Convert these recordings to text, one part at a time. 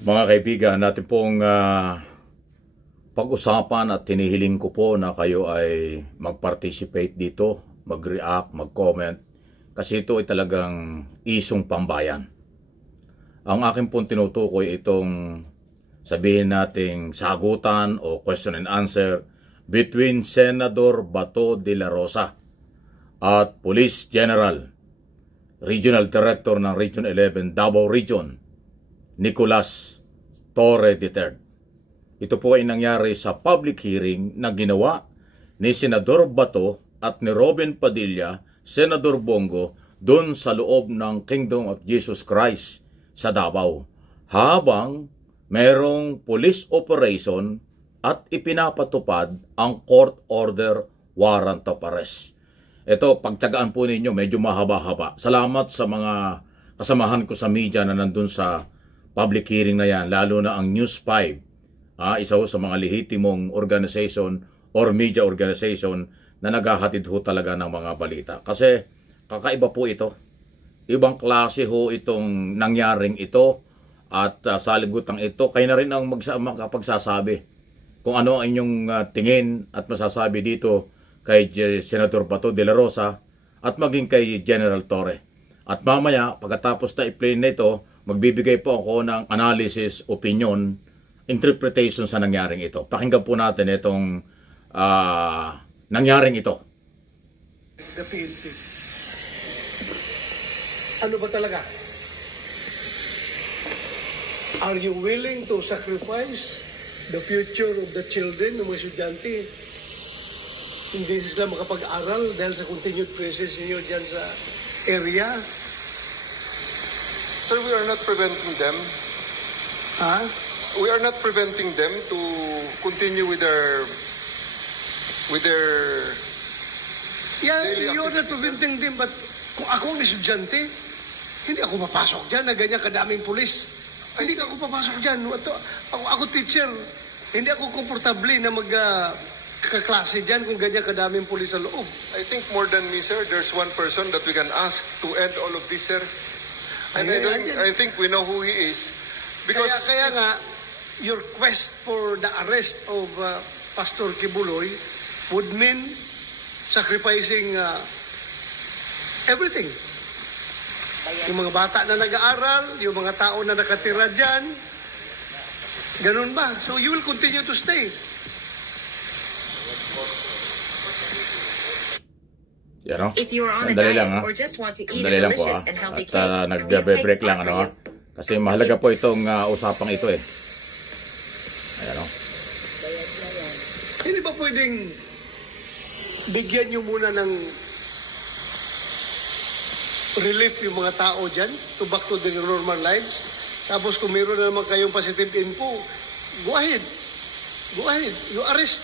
Mga kaibigan, natin pong pag-usapan at hinihiling ko po na kayo ay mag-participate dito, mag-react, mag-comment, kasi ito ay talagang isong pambayan. Ang akin pong tinutukoy itong sabihin nating sagutan o question and answer between Senador Bato de la Rosa at Police General, Regional Director ng Region 11, Davao Region, Nicolas Torre III. Ito po ay nangyari sa public hearing na ginawa ni Senador Bato at ni Robin Padilla, Senador Bongo, doon sa loob ng Kingdom of Jesus Christ sa Davao. Habang merong police operation at ipinapatupad ang court order warrant of arrest. Ito, pagtyagaan po ninyo, medyo mahaba-haba. Salamat sa mga kasamahan ko sa media na nandun sa public hearing na yan, lalo na ang News 5, isa ho sa mga lehitimong organization or media organization na naghahatid ho talaga ng mga balita. Kasi kakaiba po ito. Ibang klase ho itong nangyaring ito at sa ligutang ito, kayo na rin ang makapagsasabi kung ano ang inyong tingin at masasabi dito kay Senador Bato de la Rosa at maging kay General Torre. At mamaya, pagkatapos na i-play na ito, magbibigay po ako ng analysis, opinion, interpretation sa nangyaring ito. Pakinggan po natin itong nangyaring ito. The PNP. Ano ba talaga? Are you willing to sacrifice the future of the children ng mga estudyante? Hindi sila makapag-aral dahil sa continued presence niyo dyan sa area? Sir, we are not preventing them. Ha? We are not preventing them to continue with their Yeah, daily you're not activities, preventing them, but kung ako ang estudyante, hindi ako mapasok dyan na ganyan kadaming pulis. Hindi ako papasok dyan. Ako teacher, hindi ako komportable na kaklase dyan kung ganyan kadaming pulis sa loob. I think more than me, sir, there's one person that we can ask to end all of this, sir. And I think we know who he is. Because Kaya nga, your quest for the arrest of Pastor Kibuloy would mean sacrificing everything. Yung mga bata na nag-aaral, yung mga tao na nakatira dyan, ganun ba? So you will continue to stay. Yan o. If you are on a Sandali diet lang, or just want to eat a Sandali lang po, delicious and healthy At cake, this nag-break cake lang, spot for you. Kasi mahalaga po itong usapang ito eh. Ayan o. Hindi ba pwedeng bigyan nyo muna ng relief yung mga tao dyan to back to their normal lives? Tapos kung meron na naman kayong positive info, go ahead. Go ahead. You arrest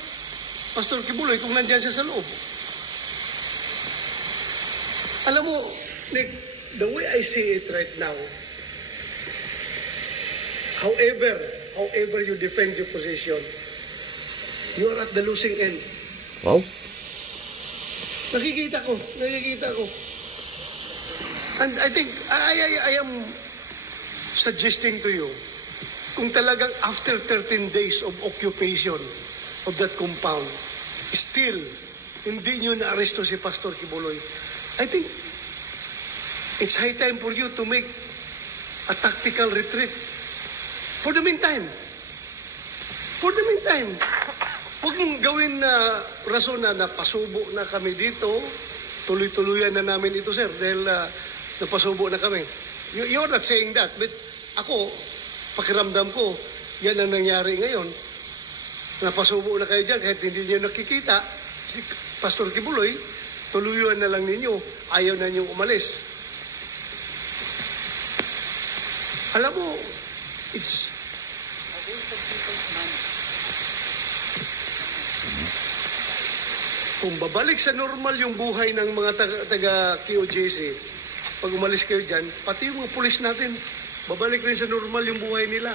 Pastor Kibuloy kung nandyan siya sa loob. Alam mo, Nick, the way I see it right now, however you defend your position, you are at the losing end. Wow. Nakikita ko. And I think, I am suggesting to you, kung talagang after 13 days of occupation of that compound, still, hindi nyo na-aresto si Pastor Kibuloy, I think, it's high time for you to make a tactical retreat. For the meantime, huwag mong gawin na rason na napasubo na kami dito, tuloy-tuluyan na namin ito, sir, dahil napasubo na kami. You're not saying that, but ako, pakiramdam ko, yan ang nangyari ngayon. Napasubo na kayo dyan, kahit hindi nyo nakikita, si Pastor Kibuloy, tuluyan na lang ninyo, ayaw na ninyong umalis. Alam mo, it's kung babalik sa normal yung buhay ng mga taga QJC, pag umalis kayo dyan, pati yung mga pulis natin, babalik rin sa normal yung buhay nila.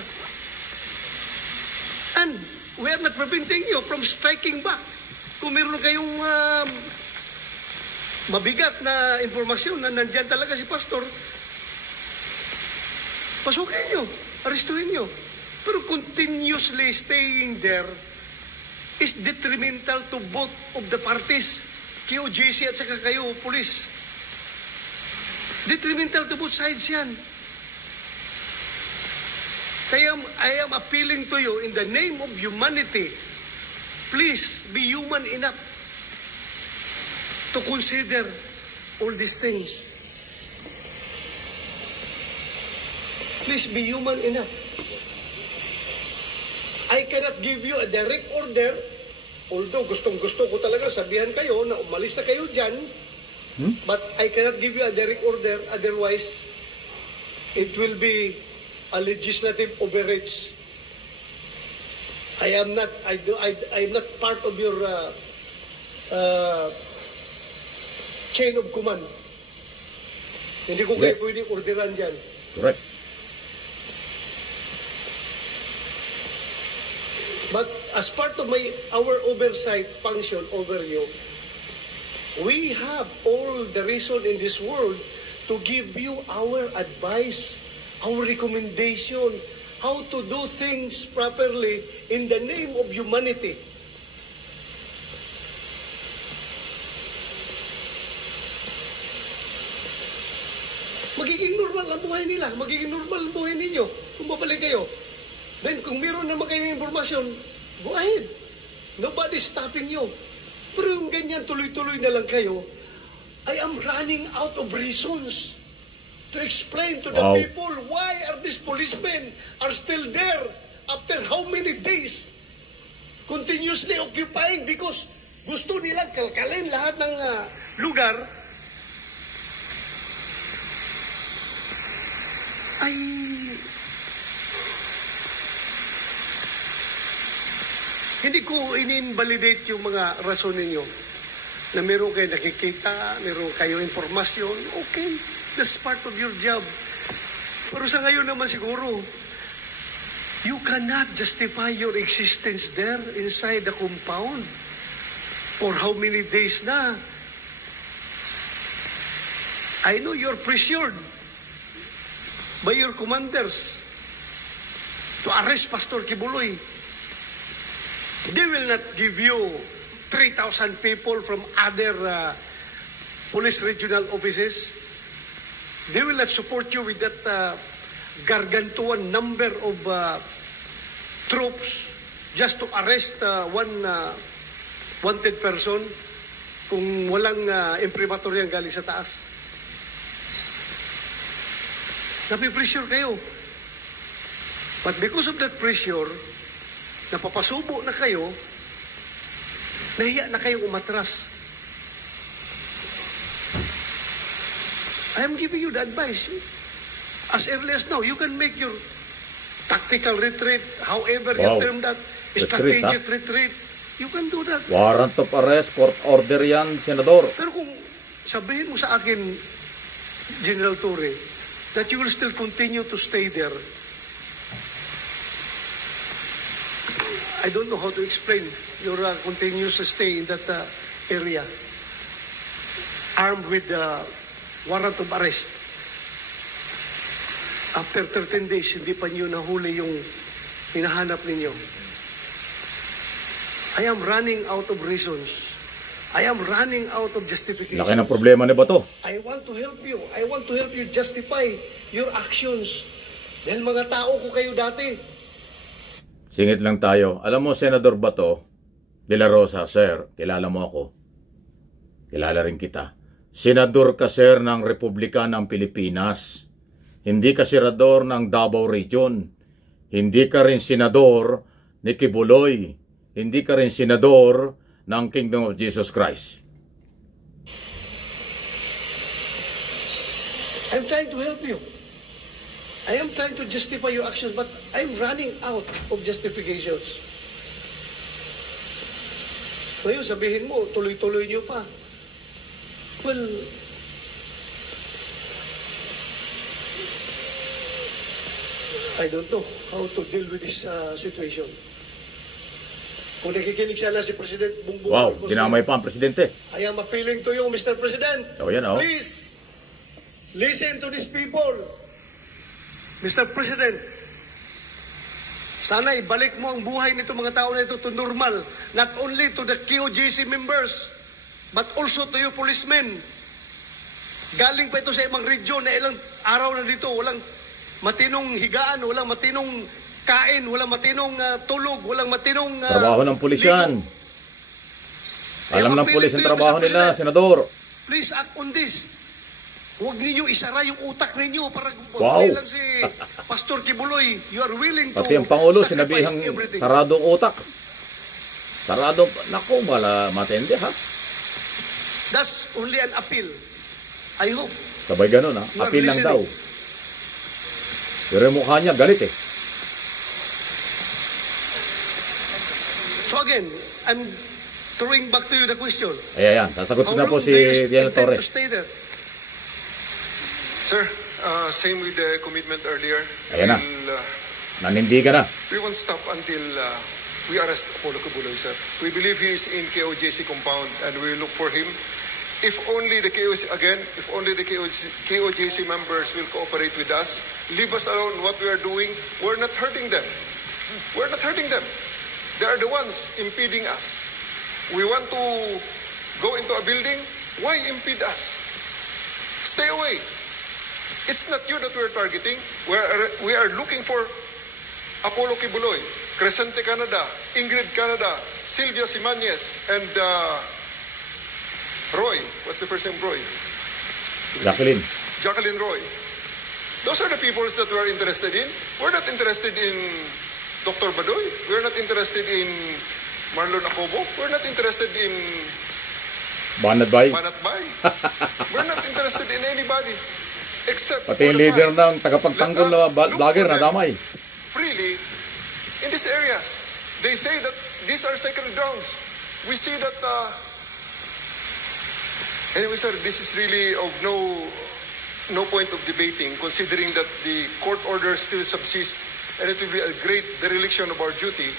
And we are not preventing you from striking back. Kung meron kayong mabigat na informasyon na nandyan talaga si Pastor, pasukin nyo, arestuhin nyo. Pero continuously staying there is detrimental to both of the parties. QJC at saka kayo, police. Detrimental to both sides yan. Kaya I am appealing to you in the name of humanity. Please be human enough to consider all these things. Please be human enough. I cannot give you a direct order, although gustong-gusto ko talaga sabihan kayo na umalis na kayo dyan, but I cannot give you a direct order, otherwise it will be a legislative overreach. I am not part of your chain of command. Hindi ko kayo pwedeng orderan dyan. Correct. But as part of our oversight function over you, we have all the reason in this world to give you our advice, our recommendation, how to do things properly in the name of humanity. Magiging normal ang buhay nila, magiging normal ang buhay ninyo kung babalik kayo. Then kung meron naman kayong informasyon, go ahead. Nobody's stopping you. Pero yung ganyan, tuloy-tuloy na lang kayo, I am running out of reasons to explain to the people why are these policemen are still there after how many days continuously occupying because gusto nilang kalkalin lahat ng lugar. Ay, hindi ko in-invalidate yung mga rason ninyo na meron kayo nakikita, meron kayo informasyon. Okay, that's part of your job. Pero sa ngayon naman siguro, you cannot justify your existence there inside the compound for how many days na. I know you're pressured by your commanders to arrest Pastor Kibuloy. They will not give you 3,000 people from other police regional offices. They will not support you with that gargantuan number of troops just to arrest one wanted person kung walang imprimatur yan galing sa taas. Napipressure kayo. But because of that pressure, napapasubo na kayo, nahiya na kayong umatras. I am giving you the advice. As early as now, you can make your tactical retreat, however you term that, strategic retreat. You can do that. Warrant of arrest, court order yan, Senador. Pero kung sabihin mo sa akin, General Torre, that you will still continue to stay there, I don't know how to explain your continuous stay in that area, armed with warrant of arrest. After 13 days, hindi pa niyo nahuli yung hinahanap ninyo. I am running out of reasons. I am running out of justification. Laki ng problema ni Bato. I want to help you. I want to help you justify your actions. Dahil mga tao ko kayo dati. Singit lang tayo. Alam mo, Senador Bato de la Rosa, sir, kilala mo ako. Kilala rin kita. Senador ka, sir, ng Republika ng Pilipinas. Hindi ka senador ng Davao Region. Hindi ka rin senador ni Kibuloy. Hindi ka rin senador ng Kingdom of Jesus Christ. I'm trying to help you. I am trying to justify your actions, but I'm running out of justifications. Ngayon, sabihin mo, tuloy-tuloy niyo pa. Well, I don't know how to deal with this situation. Kung nakikinig sana si President Bongbong Marcos. Wow, dinamay pa ang Presidente. I am appealing to you, Mr. President. Oh, yan, oh. Please, listen to these people. Mr. President, Sana ibalik mo ang buhay nito mga tao na ito to normal. Not only to the KOJC members, but also to you policemen. Galing pa ito sa ibang region na ilang araw na dito. Walang matinong higaan, walang matinong kain, walang matinong tulog, walang matinong Trabaho ng pulis yan. ligo. Alam ng pulis ang trabaho Mr. nila, President, Senador. please act on this. Huwag ninyo isara yung utak ninyo para Wow. lang si Pastor Kibuloy. You are willing to Pati ang Pangulo, sacrifice sinabihang everything. saradong utak. Sarado, naku, matindi ha. That's only an appeal. I hope. Sabay ganun ha, You are apil lang listening. daw. Pero yung mukha niya, galit eh. So again, I'm throwing back to you the question. Ayan, sasagutin na po si do you Diana intend to Torres. stay there? Sir, same with the commitment earlier. Ayan na. Nanindigan na. We won't stop until we arrest Apollo Kibuloy, sir. We believe he is in KOJC compound and we look for him. If only the KOJC members will cooperate with us, leave us alone what we are doing, we're not hurting them. We're not hurting them. They are the ones impeding us. We want to go into a building, why impede us? Stay away. It's not you that we're targeting. We are looking for Apollo Kibuloy, Crescente Canada, Ingrid Canada, Sylvia Simanes, and Roy. What's the first name? Roy. Jacqueline Roy. Those are the people that we're interested in. We're not interested in Dr. Badoy. We're not interested in Marlon Acobo. We're not interested in Banat Manatbay. We're not interested in anybody except Pati yung leader ng tagapagtanggol na vlogger na damay. freely in these areas. They say that these are sacred grounds. We see that anyway, sir, this is really of no point of debating, considering that the court order still subsists, and it will be a great dereliction of our duty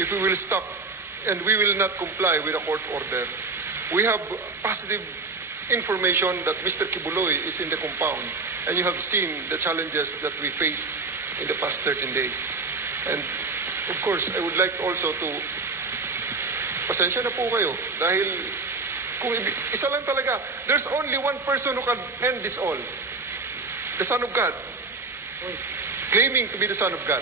if we will stop and we will not comply with the court order. We have positive information that Mr. Kibuloy is in the compound, and you have seen the challenges that we faced in the past 13 days. And of course, I would like also to pasensya na po kayo dahil kung isa lang talaga, there's only one person who can end this all. The Son of God. Claiming to be the Son of God.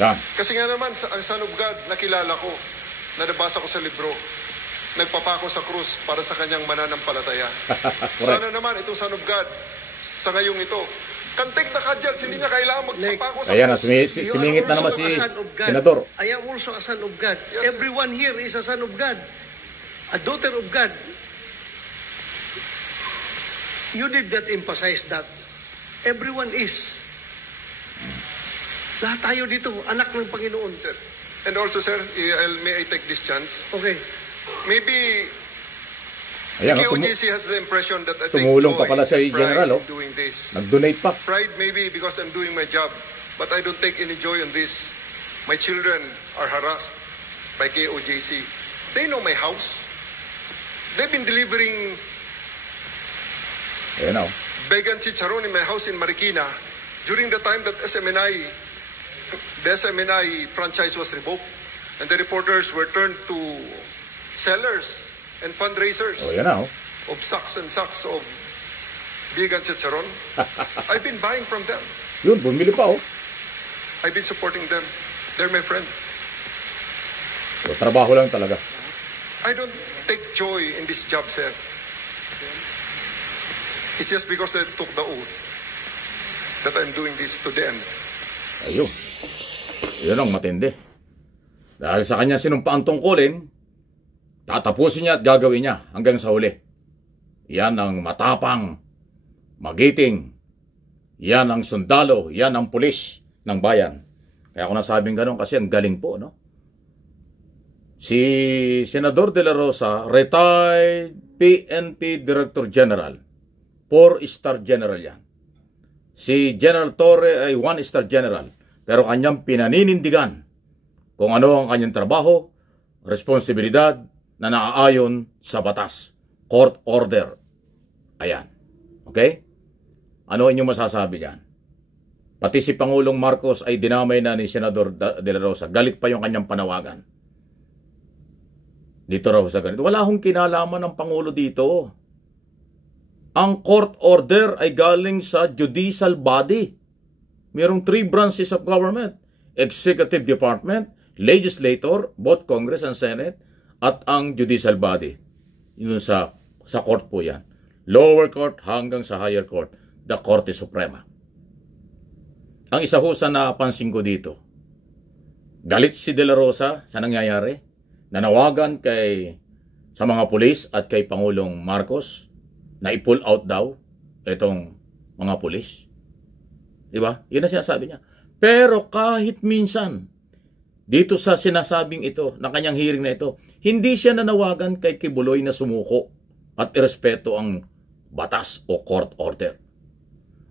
Yan. Kasi nga naman, ang Son of God, nakilala ko, na nabasa ko sa libro, nagpapako sa krus para sa kanyang mananampalataya. Sana naman, itong Son of God, sa ngayong ito, kantik na kadyals, hindi niya kailangan magpapako sa Ayan na, krus. sumingit na naman si a son of God. Senador. I am also a son of God. Yes. Everyone here is a son of God. A daughter of God. You did not emphasize that. Everyone is. Lahat tayo dito, anak ng Panginoon. Sir. And also, sir, may I take this chance? Okay. Maybe Ayan, the KOJC has the impression that I take tumulong joy pa pala sa and pride General, in doing this. Nag-donate pa. Pride maybe because I'm doing my job, but I don't take any joy in this. My children are harassed by KOJC. They know my house. They've been delivering Ayan o. vegan chicharon in my house in Marikina during the time that the SMNI franchise was revoked, and the reporters were turned to sellers and fundraisers O, yan na o. of sacks and sacks of vegan chicharon. I've been buying from them. Yun, bumili pa o. I've been supporting them. They're my friends. So, trabaho lang talaga. I don't take joy in this job, sir. It's just because I took the oath that I'm doing this to the end. Ayun. Yun ang matindi. Dahil sa kanya sinumpaan tungkulin, tatapusin niya at gagawin niya hanggang sa huli. Yan ang matapang, magiting. Yan ang sundalo, yan ang pulis ng bayan. Kaya ako nasabing gano'n kasi ang galing po, no? Si Senador De La Rosa, retired PNP Director General. 4-star general yan. Si General Torre ay 1-star general. Pero kanyang pinaninindigan kung ano ang kanyang trabaho, responsibilidad na naaayon sa batas. Court order. Ayan. Okay? Ano inyong masasabi dyan? Pati si Pangulong Marcos ay dinamay na ni Senador De La Rosa. Galit pa yung kanyang panawagan. Dito raw sa ganito. Wala akong kinalaman ng Pangulo dito. Ang court order ay galing sa judicial body. Mayroong 3 branches of government. Executive Department, Legislator, both Congress and Senate, at ang judicial body. Yun sa court po yan. Lower court hanggang sa higher court. The Korte Suprema. Ang isa ho sa napansin ko dito, galit si De La Rosa sa nangyayari, nanawagan sa mga pulis at kay Pangulong Marcos na i-pull out daw itong mga pulis. Diba? Yun ang sinasabi niya. Pero kahit minsan, dito sa sinasabing ito, na kanyang hearing na ito, hindi siya nanawagan kay Kibuloy na sumuko at irespeto ang batas o court order.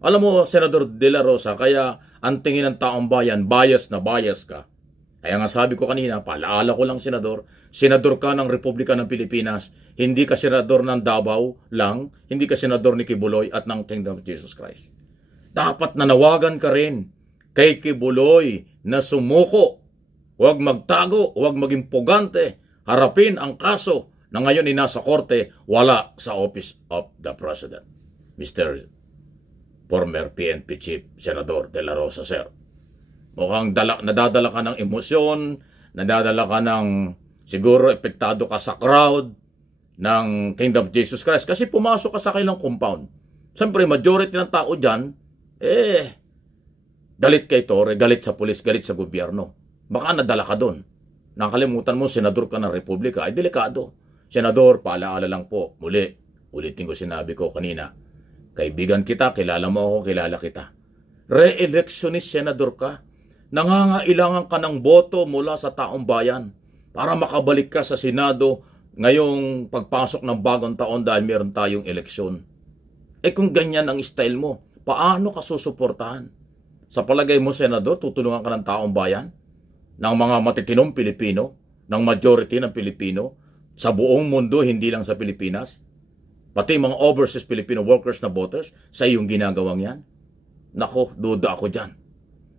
Alam mo, Senador De La Rosa, kaya ang tingin ng taong bayan, bias na bias ka. Kaya nga sabi ko kanina, paalaala ko lang, Senador ka ng Republika ng Pilipinas, hindi ka senador ng Davao lang, hindi ka senador ni Kibuloy at ng Kingdom of Jesus Christ. Dapat nanawagan ka rin kay Kibuloy na sumuko. Huwag magtago, huwag maging pugante, harapin ang kaso na ngayon ay nasa korte, wala sa Office of the President. Mr. Former PNP Chief Senador De La Rosa, sir. Mukhang nadadala ka ng emosyon, nadadala ka ng siguro epektado ka sa crowd ng Kingdom of Jesus Christ kasi pumasok ka sa kanilang compound. Siyempre, majority ng tao dyan, galit kay Torre, galit sa pulis, galit sa gobyerno. Baka nadala ka doon. Nakalimutan mo, senador ka ng Republika, ay delikado. Senador, paalaala lang po, ulitin ko sinabi ko kanina, kaibigan kita, kilala mo ako, kilala kita. Re-electionist senador ka. Nangangailangan ka ng boto mula sa taong bayan para makabalik ka sa Senado ngayong pagpasok ng bagong taon dahil meron tayong eleksyon. Kung ganyan ang style mo, paano ka susuportahan? Sa palagay mo, Senador, tutulungan ka ng taong bayan? Ng mga matitinong Pilipino? Ng majority ng Pilipino? Sa buong mundo, hindi lang sa Pilipinas? Pati mga overseas Filipino workers na voters, sa iyong ginagawang yan? Nako, duda ako dyan.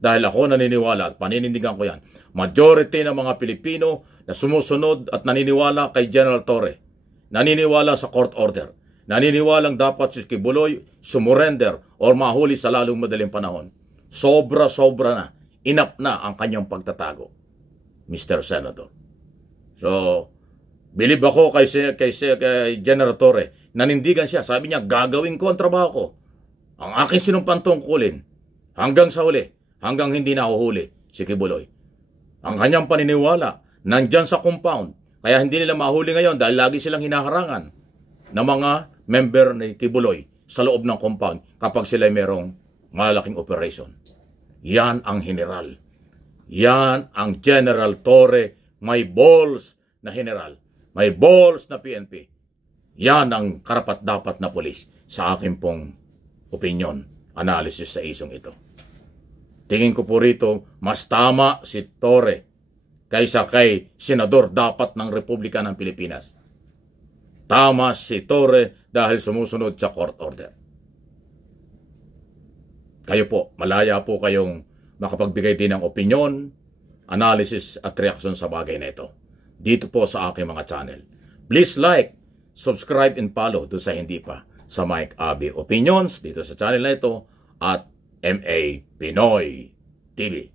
Dahil ako naniniwala at paninindigan ko yan. Majority ng mga Pilipino na sumusunod at naniniwala kay General Torre. Naniniwala sa court order. Naniniwalang dapat si Kibuloy sumurrender or mahuli sa lalong madaling panahon. Sobra-sobra na. Enough na ang kanyang pagtatago. Mr. Senator. So, believe ako kay General Torre. Nanindigan siya. Sabi niya, gagawin ko ang trabaho ko. Ang aking sinumpang tungkulin hanggang sa huli. Hanggang hindi na huhuli si Kibuloy. Ang kanyang paniniwala, nandyan sa compound. Kaya hindi nila mahuli ngayon dahil lagi silang hinaharangan ng mga member ni Kibuloy sa loob ng compound kapag sila merong malalaking operation. Yan ang general. Yan ang General Torre. May balls na general. May balls na PNP. Yan ang karapat-dapat na pulis sa aking pong opinion, analysis sa isong ito. Tingin ko po rito, mas tama si Torre kaysa kay senador dapat ng Republika ng Pilipinas. Tama si Torre dahil sumusunod sa court order. Kayo po, malaya po kayong makapagbigay din ng opinion, analysis at reaksyon sa bagay na ito. Dito po sa aking mga channel. Please like, subscribe and follow doon sa hindi pa sa Mike Abby Opinions dito sa channel na ito at MA Pinoy TV.